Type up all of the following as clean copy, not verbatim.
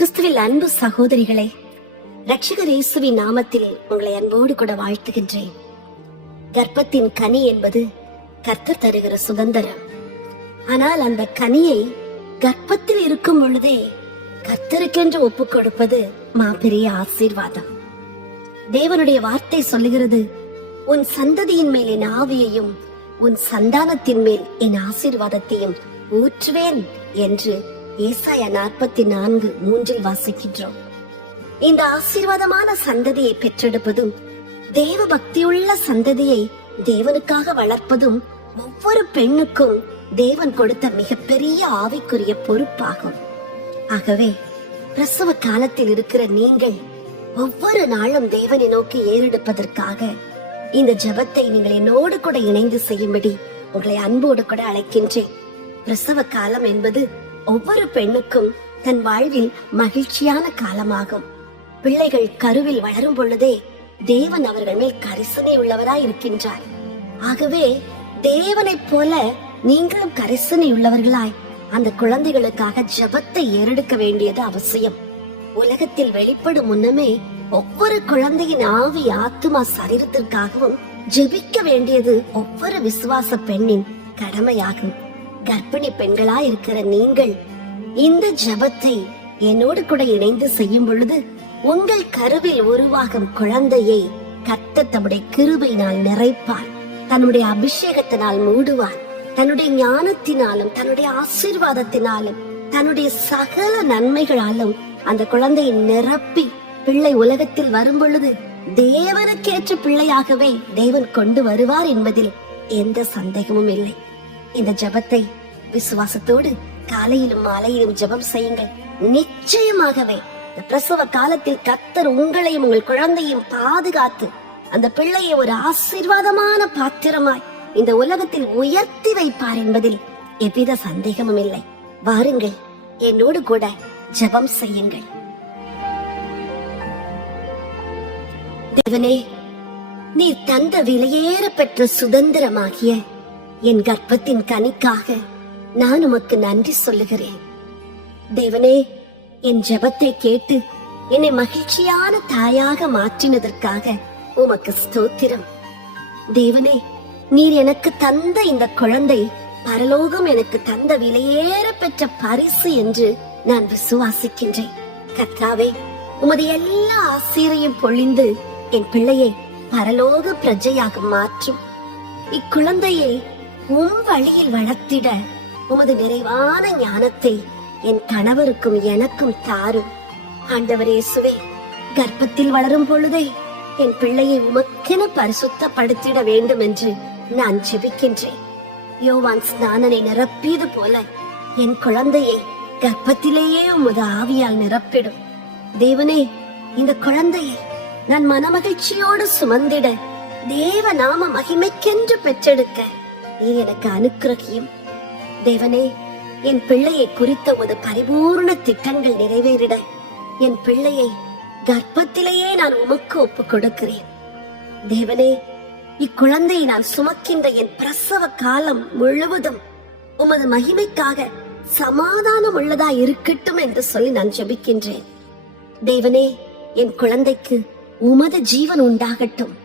கிறிஸ்துவில் அன்பு சகோதரிகளே, ரட்சகர் இயேசுவின் நாமத்தில் உங்களை அன்போடு கூட வாழ்த்துகின்றேன். கர்ப்பத்தின் கனி என்பது கர்த்தர் தருகிற சுதந்திரம். ஆனால் அந்த கனியை கர்ப்பத்தில் இருக்கும் பொழுதே கர்த்தருக்கென்று ஒப்புக் கொடுப்பது மாபெரிய ஆசீர்வாதம். தேவனுடைய வார்த்தை சொல்லுகிறது, உன் சந்ததியின் மேல் என் ஆவியையும் உன் சந்தானத்தின் மேல் என் ஆசீர்வாதத்தையும் ஊற்றுவேன் என்று ஏசாயா 44:3 வாசிக்கின்றோம். இந்த ஆசீர்வாதமான சந்ததியை பெற்றெடுப்பதும் தேவ பக்தியுள்ள சந்ததியை தேவனுக்காக வளர்ப்பதும் ஒவ்வொரு பெண்ணுக்கும் தேவன் கொடுத்த மிகப்பெரிய ஆவிக்குரிய பொறுப்பாகும். ஆகவே பிரசவ காலத்தில் இருக்கிற நீங்கள் ஒவ்வொரு நாளும் தேவனை நோக்கி ஏறெடுப்பதற்காக இந்த ஜெபத்தை நீங்கள் என்னோடு கூட இணைந்து செய்யும்படி உங்களை அன்போடு கூட அழைக்கின்றேன். பிரசவ காலம் என்பது ஒவ்வொரு பெண்ணுக்கும் தன் வாழ்வில் மகிழ்ச்சியான காலமாகும். பிள்ளைகள் கருவில் வளரும் பொழுதே தேவன் அவர்கள் மேல் கரிசனை உள்ளவராய் இருக்கின்றார். ஆகவே தேவனைப் போல நீங்களும் கரிசனை உள்ளவர்களாய் அந்த குழந்தைகளுக்காக ஜெபத்தை ஏறெடுக்க வேண்டியது அவசியம். உலகத்தில் வெளிப்படும் முன்னமே ஒவ்வொரு குழந்தையின் ஆவி ஆத்துமா சரீரத்திற்காகவும் ஜெபிக்க வேண்டியது ஒவ்வொரு விசுவாச பெண்ணின் கடமையாகும். கர்ப்பிணி பெண்களாய் இருக்கிற நீங்கள் இந்த ஜெபத்தை என்னோடு கூட இணைந்து செய்யும் பொழுது உங்கள் கருவில் உருவாகும் குழந்தையை கர்த்தர் தம்முடைய கிருபையினால் நிறைப்பார், தன்னுடைய அபிஷேகத்தினால் மூடுவார், தன்னுடைய ஞானத்தினாலும் தன்னுடைய ஆசீர்வாதத்தினாலும் தன்னுடைய சகல நன்மைகளாலும் அந்த குழந்தையை நிரப்பி பிள்ளை உலகத்தில் வரும் பொழுது தேவனுக்கேற்ற பிள்ளையாகவே தேவன் கொண்டு வருவார் என்பதில் எந்த சந்தேகமும் இல்லை. இந்த ஜெபத்தை விசுவாசத்தோடு காலையிலும் மாலையிலும் ஜெபம் செய்யுங்கள். நிச்சயமாகவே பிரசவ காலத்தில் கர்த்தர் உங்களையும் உங்கள் குழந்தையும் பாதுகாத்து அந்த பிள்ளையை ஒரு ஆசீர்வாதமான பாத்திரமாய் இந்த உலகத்தில் உயர்த்தி வைப்பார் என்பதில் எவ்வித சந்தேகமும் இல்லை. வாருங்கள், என்னோடு கூட ஜெபம் செய்யுங்கள். தேவனே, நீர் தந்த விலையேற பெற்ற சுதந்திரமாகிய என் கர்ப்பத்தின் கனிக்காக நான் உமக்கு நன்றி சொல்லுகிறேன். தேவனே, என் ஜெபத்தை கேட்டு என்னை மகிழ்ச்சியான தாயாக மாற்றினதற்காக உமக்கு ஸ்தோத்திரம். தேவனே, நீர் எனக்கு தந்த இந்த குழந்தை பரலோகம் எனக்கு தந்த விலையேற பெற்ற பரிசு என்று நான் விசுவாசிக்கின்றேன். கர்த்தாவே, உமது எல்லா ஆசீரையும் பொழிந்து என் பிள்ளையை பரலோக பிரஜையாக மாற்றும். இக்குழந்தையை வழியில் வளர்த்திட உமது நிறைவான ஞானத்தை என் கணவருக்கும் எனக்கும் தாரும். ஆண்டவர் இயேசுவே, கர்ப்பத்தில் வளரும் பொழுதே என் பிள்ளையை உமக்கென பரிசுத்தப்படுத்திட வேண்டும் என்று நான் ஜெபிக்கின்றேன். யோவான் ஸ்நானனை நிரப்பியது போல என் குழந்தையை கர்ப்பத்திலேயே உமது ஆவியால் நிரப்பிடும். தேவனே, இந்த குழந்தையை நான் மனமகிழ்ச்சியோடு சுமந்திட தேவ நாம மகிமைக்கென்று பெற்றெடுக்க நீர் எனக்கு அனுக்கிரகியும். தேவனே, என் பிள்ளையை குறித்த ஒரு பரிபூர்ண திட்டங்கள் நிறைவேறிட என் பிள்ளையை கர்ப்பத்திலேயே நான் உமக்கு ஒப்புக் கொடுக்கிறேன். தேவனே, இக்குழந்தையை நான் சுமக்கின்ற என் பிரசவ காலம் முழுவதும் உமது மகிமைக்காக சமாதானம் உள்ளதா இருக்கட்டும் என்று சொல்லி நான் ஜெபிக்கின்றேன். தேவனே, என் குழந்தைக்கு உமது ஜீவன் உண்டாகட்டும்,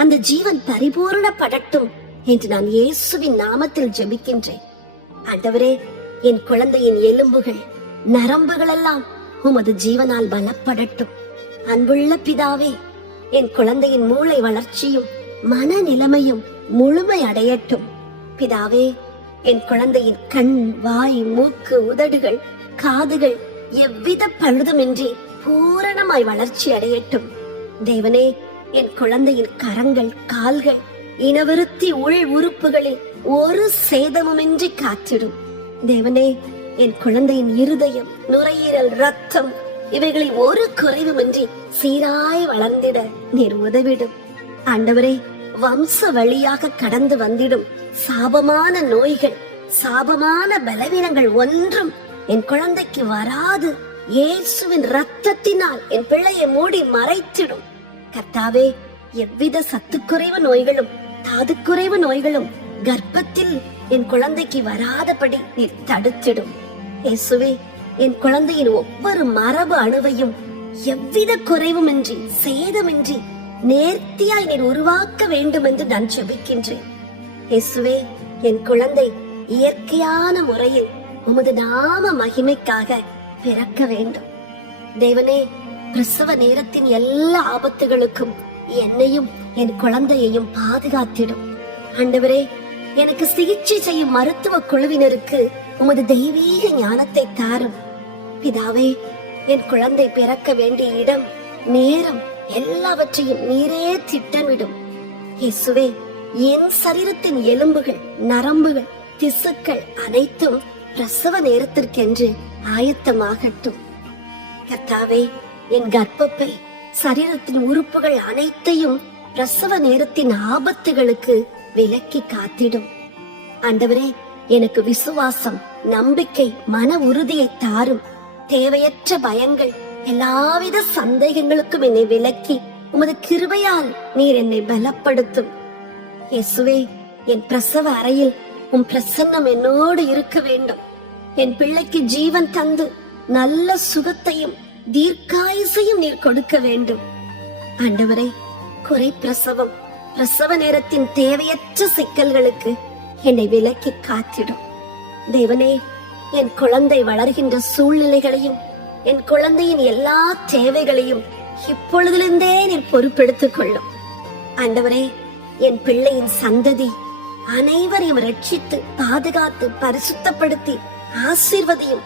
அந்த ஜீவன் பரிபூர்ணப்படட்டும் என்று நான் இயேசுவின் நாமத்தில் ஜெபிக்கின்றேன். ஆண்டவரே, என் குழந்தையின் எலும்புகள் நரம்புகள் எல்லாம் உமது ஜீவனால் பலப்படட்டும். அன்புள்ள பிதாவே, என் குழந்தையின் மூளை வளர்ச்சியும் மனநிலைமையும் முழுமை அடையட்டும். பிதாவே, என் குழந்தையின் கண், வாய், மூக்கு, உதடுகள், காதுகள் எவ்வித பழுதுமின்றி பூரணமாய் வளர்ச்சி அடையட்டும். தேவனே, என் குழந்தையின் கரங்கள், கால்கள், இனவிருத்தி உள் உறுப்புகளில் ஒரு சேதமுமின்றி காத்திடும். தேவனே, என் குழந்தையின் இருதயம், நுரையீரல், ரத்தம் இவைகளில் ஒரு குறைவுமின்றி சீராய் வளர்ந்திட நீர் உதவிடும். ஆண்டவரே, வம்ச வழியாக கடந்து வந்திடும் சாபமான நோய்கள், சாபமான பலவீனங்கள் ஒன்றும் என் குழந்தைக்கு வராது. இயேசுவின் ரத்தத்தினால் என் பிள்ளையை மூடி மறைத்திடும். கர்த்தாவே, எவ்வித சத்துக்குறைவு நோய்களும் தாதுக்குறைவு நோய்களும் கர்ப்பத்தில் என் குழந்தைக்கு வராதபடி நீர் தடுத்திடும். இயேசுவே, என் குழந்தையின் ஒவ்வொரு மரபு அணுவையும் எவ்வித குறைவுமின்றி சேதமின்றி நேர்த்தியாய் நீர் உருவாக்க வேண்டும் என்று நான் ஜெபிக்கின்றேன். இயேசுவே, என் குழந்தை இயற்கையான முறையில் உமது நாம மகிமைக்காக பிறக்க வேண்டும். தேவனே, பிரசவ நேரத்தின் எல்லா ஆபத்துகளுக்கும் என்னையும் என் குழந்தையையும் பாதுகாத்திடும். ஆண்டவரே, எனக்கு சிகிச்சை செய்யும் மருத்துவ குழுவினருக்கு உமது தெய்வீக ஞானத்தை தாரும். பிதாவே, என் குழந்தை பிறக்க வேண்டிய இடம், நேரம் எல்லாவற்றையும் நீரே திட்டமிடும். இயேசுவே, என் சரீரத்தின் எலும்புகள், நரம்புகள், திசுக்கள் அனைத்தும் பிரசவ நேரத்திற்கென்று ஆயத்தமாகட்டும். கர்த்தாவே, என் கர்ப்பப்பை, சரீரத்தின் உறுப்புகள் அனைத்தையும் பிரசவ நேரத்தின் ஆபத்துகளுக்கு விலக்கி காத்திடும். ஆண்டவரே, எனக்கு விசுவாசம், நம்பிக்கை, மன உறுதியை தாரும். தேவையற்ற பயங்கள், எல்லாவித சந்தேகங்களுக்கும் என்னை விலக்கி உமது கிருபையால் நீர் என்னை பலப்படுத்தும். இயேசுவே, என் பிரசவ அறையில் உம் பிரசன்னம் என்னோடு இருக்க வேண்டும். என் பிள்ளைக்கு ஜீவன் தந்து நல்ல சுகத்தையும் தீர்க்காயுசையும் நீர் கொடுக்க வேண்டும். ஆண்டவரே, குறை பிரசவம், பிரசவ நேரத்தின் தேவையற்ற சிக்கல்களுக்கு என்னை விலக்கி காத்திடும். தேவனே, என் குழந்தை வளர்கின்ற சூழ்நிலைகளையும் என் குழந்தையின் எல்லா தேவைகளையும் இப்பொழுதிலிருந்தே நீர் பொறுப்பெடுத்துக் கொள்ளும். ஆண்டவரே, என் பிள்ளையின் சந்ததி அனைவரையும் ரட்சித்து பாதுகாத்து பரிசுத்தப்படுத்தி ஆசீர்வதியும்.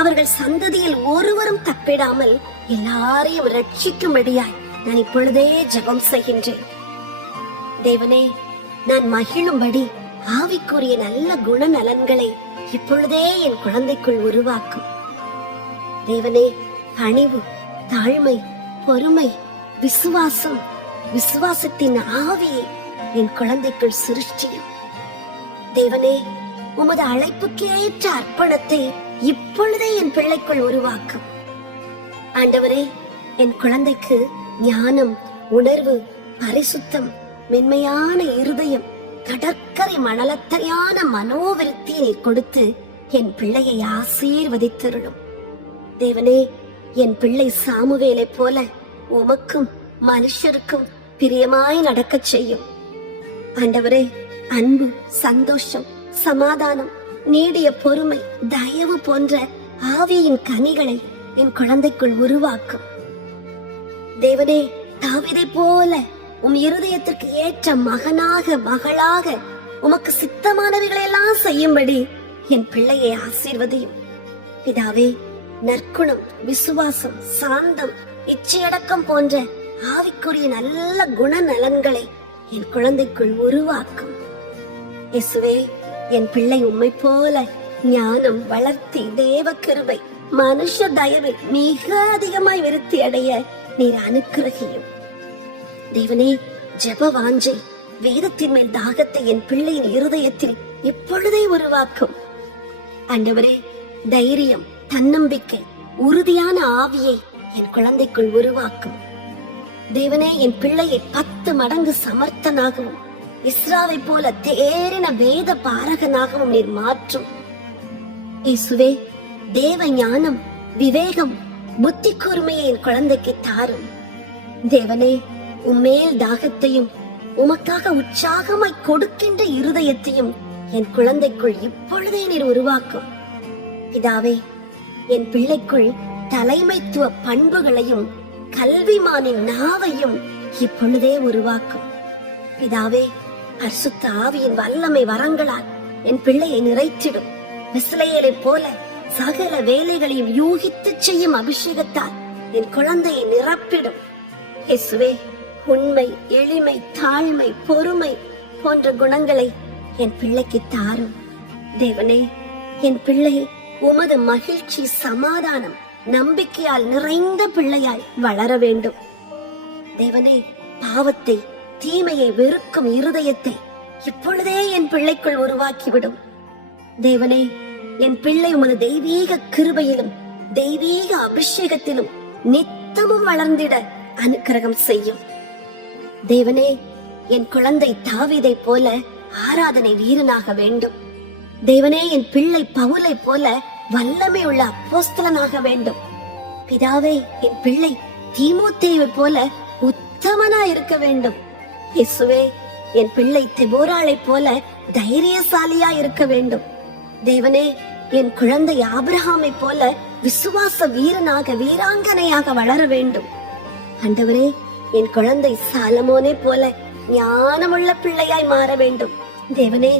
அவர்கள் சந்ததியில் ஒருவரும் தப்பிடாமல் எல்லாரையும் ரட்சிக்கும்படியாய் நான் இப்பொழுதே ஜெபம் செய்கின்றேன். தேவனே, நான் மகிழும்படி ஆவிக்குரிய நல்ல குணநலன்களை இப்பொழுதே என் குழந்தைக்குள் உருவாக்கும். தேவனே, பணிவு, தாழ்மை, பொறுமை, விசுவாசம், விசுவாசத்தின் ஆவியை என் குழந்தைக்குள் சிருஷ்டியும். தேவனே, உமது அழைப்புக்கு ஏற்ற அர்ப்பணத்தை இப்பொழுதே என் பிள்ளைக்குள் உருவாக்கும். ஆண்டவரே, என் குழந்தைக்கு ஞானம், உணர்வு, பரிசுத்தம், மென்மையான இருதயம், கடற்கரை மணலத்தரையான மனோவிருத்தியை நீர் கொடுத்து என் பிள்ளையை ஆசீர்வதித்தருளும். தேவனே, என் பிள்ளை சாமுவேலை போல உமக்கும் மனுஷருக்கும் பிரியமாய் நடக்கச் செய்யும். ஆண்டவரே, அன்பு, சந்தோஷம், சமாதானம், நீடிய பொறுமை, தயவு போன்ற ஆவியின் கனிகளை என் குழந்தைக்குள் உருவாக்கும். தேவனே, தாவீதை போல உம் இருதயத்திற்கு ஏற்ற மகனாக, மகளாக உமக்கு சித்தமானவைகளை எல்லாம் செய்யும்படி என் பிள்ளையை ஆசீர்வதியும். பிதாவே, நற்குணம், விசுவாசம், சாந்தம், இச்சையடக்கம் போன்ற ஆவிக்குரிய நல்ல குணநலன்களை என் குழந்தைக்குள் உருவாக்கும். இயேசுவே, என் பிள்ளை உம்மை போல ஞானம் வளர்த்தி தேவ கிருபை, மனுஷ தயவில் மிக அதிகமாய் விருத்தி அடைய நீர் அனுக்கிரகியும். தேவனே, ஜெப வாஞ்சை, வேதத்தின் மேல் தாகத்தை என் பிள்ளையின் இருதயத்தில் இப்பொழுதே உருவாக்கும். ஆண்டவரே, தைரியம், தன்னம்பிக்கை, உறுதியான ஆவியை என் குழந்தைக்குள் உருவாக்கும். தேவனே, என் பிள்ளையை 10 மடங்கு சமர்த்தனாகவும் இஸ்ராவை போல தேறின வேத பாரகனாகவும் நீர் மாற்றும். இயேசுவே, தேவ ஞானம், விவேகம், புத்தி கூர்மையை என் குழந்தைக்கு தாரும். தேவனே, உம்மேல் தாகத்தையும் உமக்காக உற்சாகமாய் கொடுக்கின்ற இருதயத்தையும் என் குழந்தைக்குள் இப்பொழுதே நீர் உருவாக்கும். பிதாவே, என் பிள்ளைக்குள் தலைமைத்துவ பண்புகளையும் கல்விமானின் நாவையும் இப்பொழுதே உருவாக்கும். பிதாவே, பரிசுத்த ஆவியின் வல்லமை வரங்களால் என் பிள்ளையை நிறைத்திடும். இஸ்ரவேலை போல சகல வேலைகளையும் யூகித்து செய்யும் அபிஷேகத்தால் என் குழந்தையை நிரப்பிடும். இயேசுவே, உண்மை, எளிமை, தாழ்மை, பொறுமை போன்ற குணங்களை என் பிள்ளைக்கு தாரும். தேவனே, என் பிள்ளை உமது மகிழ்ச்சி, சமாதானம், நம்பிக்கையால் நிறைந்த பிள்ளையாய் வளர வேண்டும். தேவனே, பாவத்தை, தீமையை வெறுக்கும் இருதயத்தை இப்பொழுதே என் பிள்ளைக்குள் உருவாக்கிவிடும். தேவனே, என் பிள்ளை உமது தெய்வீக கிருபையிலும் தெய்வீக அபிஷேகத்திலும் நித்தமும் வளர்ந்திட அனுக்கிரகம் செய்யும். தேவனே, என் குழந்தை தாவீதை போல ஆராதனை வீரனாக வேண்டும். தேவனே, என் பிள்ளை பவுலை போல வல்லமை உள்ள அப்போஸ்தலனாக வேண்டும். பிதாவே, என் பிள்ளை தீமோத்தேயுவை போல உத்தமனா இருக்க வேண்டும். இயேசுவே, என் பிள்ளை தெபோராளை போல தைரியசாலியா இருக்க வேண்டும். தேவனே, என் குழந்தை ஆபிரகாமை போல விசுவாச வீரனாக வீராங்கனையாக வளர வேண்டும். ஆண்டவரே, என் குழந்தை சாலமோனை போல ஞானமுள்ள பிள்ளையாய் மாற வேண்டும். தேவனே,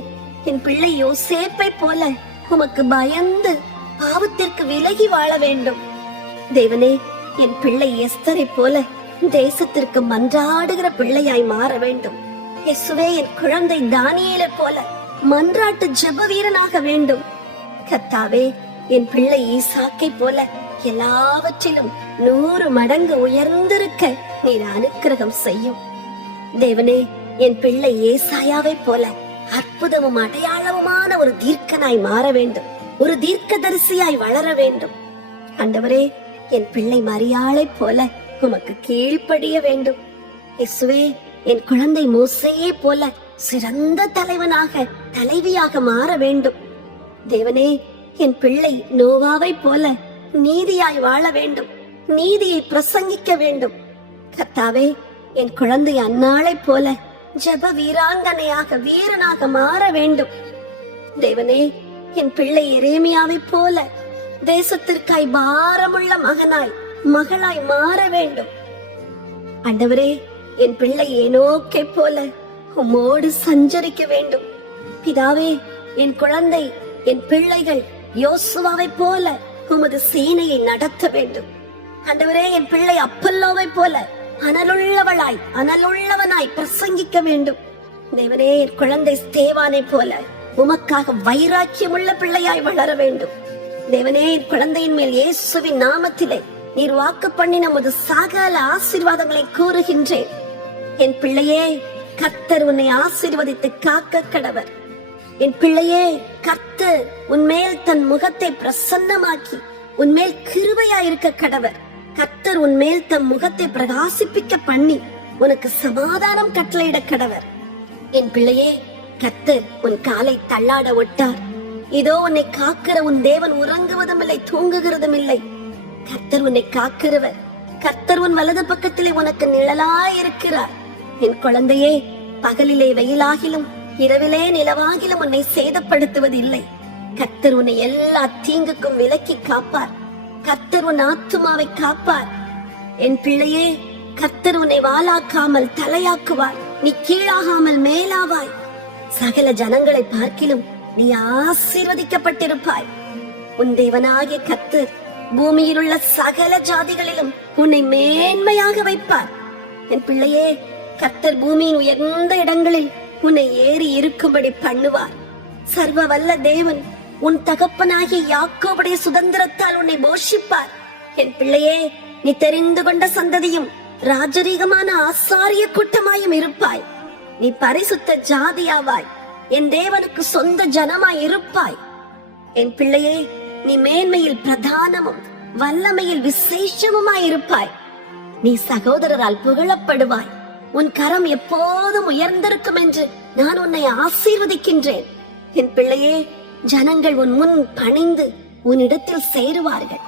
என் பிள்ளை யோசேப்பை போல உமக்கு பயந்து பாவத்திற்கு விலகி வாழ வேண்டும். தேவனே, என் பிள்ளை எஸ்தரை போல தேசத்திற்கு மன்றாடுகிற பிள்ளையாய் மாற வேண்டும். இயேசுவே, என் குழந்தை தானியேலை போல மன்றாட்டு ஜெப வீரனாக வேண்டும். கர்த்தாவே, என் பிள்ளை ஈசாக்கை போல எல்லாவற்றிலும் 100 மடங்கு உயர்ந்திருக்க நீர் அனுக்கிரகம் செய்யும். தேவனே, என் பிள்ளை ஏசாயாவை போல அற்புதமும் அடையாளமுமான ஒரு தீர்க்கனாய் மாற வேண்டும். ஒரு தீர்க்கதரிசியாய் வளர வேண்டும். ஆண்டவரே, என் பிள்ளை மரியாளை போல உமக்கு கீழ்ப்படிய வேண்டும். இயேசுவே, என் குழந்தை மோசேயை போல சிறந்த தலைவனாக தலைவியாக மாற வேண்டும். தேவனே, என் பிள்ளை நோவாவை போல நீதியாய் வாழ வேண்டும். நீதியை பிரசங்கிக்க வேண்டும். கர்த்தாவே, என் குழந்தை அன்னாளை போல ஜெப வீராங்கனையாக வீரனாக மாற வேண்டும். தேவனே, என் பிள்ளை எரேமியாவை போல தேசத்திற்காய் பாரமுள்ள மகனாய் மகளாய் மாற வேண்டும். ஆண்டவரே, என் பிள்ளை ஏனோக்கை போல உம்மோடு சஞ்சரிக்க வேண்டும். பிதாவே, என் குழந்தை என் பிள்ளைகள் யோசுவாவை போல உமது சேனையை நடத்த வேண்டும். ஆண்டவரே, என் பிள்ளை அப்பல்லோவை போல அனலுள்ளவனாய் பிரசங்கிக்க வேண்டும். தேவனே, என் குழந்தை ஸ்தேவானை போல உமக்காக வைராக்கியமுள்ள பிள்ளையாய் வளர வேண்டும். தேவனே, என் குழந்தையின் மேல் இயேசுவின் நாமத்திலே நீர் வாக்கு பண்ணி நமது சகல ஆசீர்வாதங்களை கூறுகின்றேன். என் பிள்ளையே, கர்த்தர் உன்னை ஆசீர்வதித்து காக்க கடவர். என் பிள்ளையே, கர்த்தர் உன்மேல் தன் முகத்தை பிரசன்னமாக்கி உன்மேல் கிருபையாயிருக்க கடவர். கர்த்தர் உன்மேல் தம் முகத்தை பிரகாசிப்பிக்க பண்ணி உனக்கு சமாதானம் கட்டளையிட கடவர். என் பிள்ளையே, கர்த்தர் உன் காலை தள்ளாட ஒட்டார். இதோ உன்னை காக்கிற உன் தேவன் உறங்குவதும் இல்லை, தூங்குகிறதும் இல்லை. கர்த்தர் உன்னை காக்கிறவர். கர்த்தர் உன் வலது பக்கத்திலே உனக்கு நிழலாயிருக்கிறார். என் குழந்தையே, பகலிலே வெயிலாகிலும் இரவிலே நிலவாகிலும் உன்னை சேதப்படுத்துவதில்லை. கர்த்தர் உன்னை எல்லா தீங்குக்கும் விலக்கி காப்பார். கர்த்தர் உன் ஆத்துமாவை காப்பார். என் பிள்ளையே, கர்த்தர் உன்னை வாளாக்காமல் தலையாக்குவார். நீ கீழாகாமல் மேலாவாய். சகல ஜனங்களை பார்க்கிலும் நீ ஆசீர்வதிக்கப்பட்டிருப்பாய். உன் தேவனாகிய கர்த்தர் பூமியில் உள்ள சகல ஜாதிகளிலும் உன்னை மேன்மையாக வைப்பார். என் பிள்ளையே, கர்த்தர் பூமியின் உயர்ந்த இடங்களில் உன்னை ஏறி இருக்கும்படி பண்ணுவார். சர்வ வல்ல தேவன் உன் தகப்பனாகிய யாக்கோபுடைய சுதந்திரத்தால் உன்னை போஷிப்பார். என் பிள்ளையே, நீ தெரிந்து கொண்ட சந்ததியும் ராஜரீகமான ஆசாரிய கூட்டமாயும் இருப்பாய். நீ பரிசுத்த ஜாதியாவாய். என் தேவனுக்கு சொந்த ஜனமாய் இருப்பாய். என் பிள்ளையே, நீ மேன்மையில் பிரதானமும் வல்லமையில் விசேஷமுமாய் இருப்பாய். நீ சகோதரரால் புகழப்படுவாய். உன் கரம் எப்போதும் உயர்ந்திருக்கும் என்று நான் உன்னை ஆசீர்வதிக்கின்றேன். என் பிள்ளையே, ஜனங்கள் உன் முன் பணிந்து உன்னிடத்தில் சேருவார்கள்.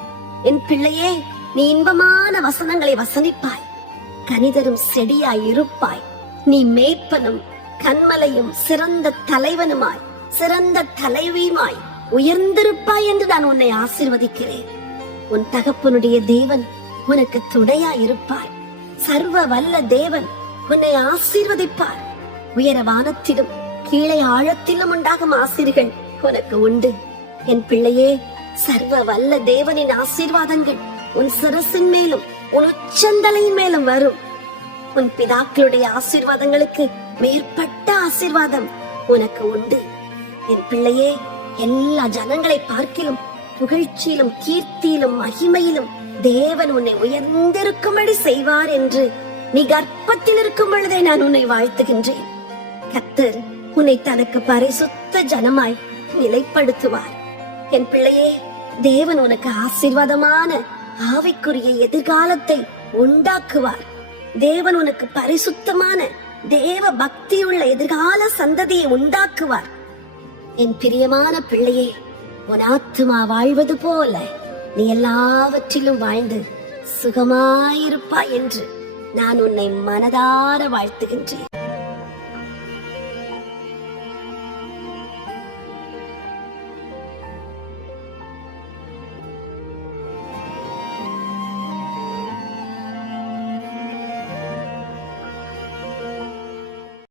என் பிள்ளையே, நீ இன்பமான வசனங்களை வசனிப்பாய். கனிதரும் செடியாய் இருப்பாய். நீ மேய்ப்பனும் கண்மலையும் சிறந்த தலைவனுமாய் சிறந்த தலைவியுமாய் உயர்ந்திருப்பாய் என்று நான் உன்னை ஆசீர்வதிக்கிறேன். உன் தகப்பனுடைய தேவன் உனக்கு துணையாய் இருப்பார். சர்வ வல்ல தேவன் உன்னை ஆசீர்வதிப்பார். உயர வானத்திலும் கீழே ஆழத்திலும் உண்டாகும் ஆசீர்கள் உனக்கு உண்டு. என் பிள்ளையே, சர்வ வல்ல தேவனின் ஆசீர்வாதங்கள் உன் சிரசின் மேலும் உன் உச்சந்தலையின் மேலும் வரும். உன் பிதாக்களுடைய ஆசீர்வாதங்களுக்கு மேற்பட்ட ஆசீர்வாதம் உனக்கு உண்டு. என் பிள்ளையே, எல்லா ஜனங்களை பார்க்கிலும் புகழ்ச்சியிலும் கீர்த்தியிலும் மகிமையிலும் தேவன் உன்னை உயர்ந்திருக்கும்படி செய்வார் என்று நீ கர்ப்பத்தில் இருக்கும் பொழுதே நான் உன்னை வாழ்த்துகின்றேன். கர்த்தர் உன்னை தனக்கு பரிசுத்த ஜனமாய் நிலைப்படுத்துவார். என் பிள்ளையே, தேவன் உனக்கு ஆசீர்வாதமான ஆவிக்குரிய எதிர்காலத்தை உண்டாக்குவார். தேவன் உனக்கு பரிசுத்தமான தேவ பக்தியுள்ள எதிர்கால சந்ததியை உண்டாக்குவார். என் பிரியமான பிள்ளையே, உன் ஆத்துமா வாழ்வது போல நீ எல்லாவற்றிலும் வாழ்ந்து சுகமாயிருப்பாய் என்று நான் உன்னை மனதார வாழ்த்துகின்றேன்.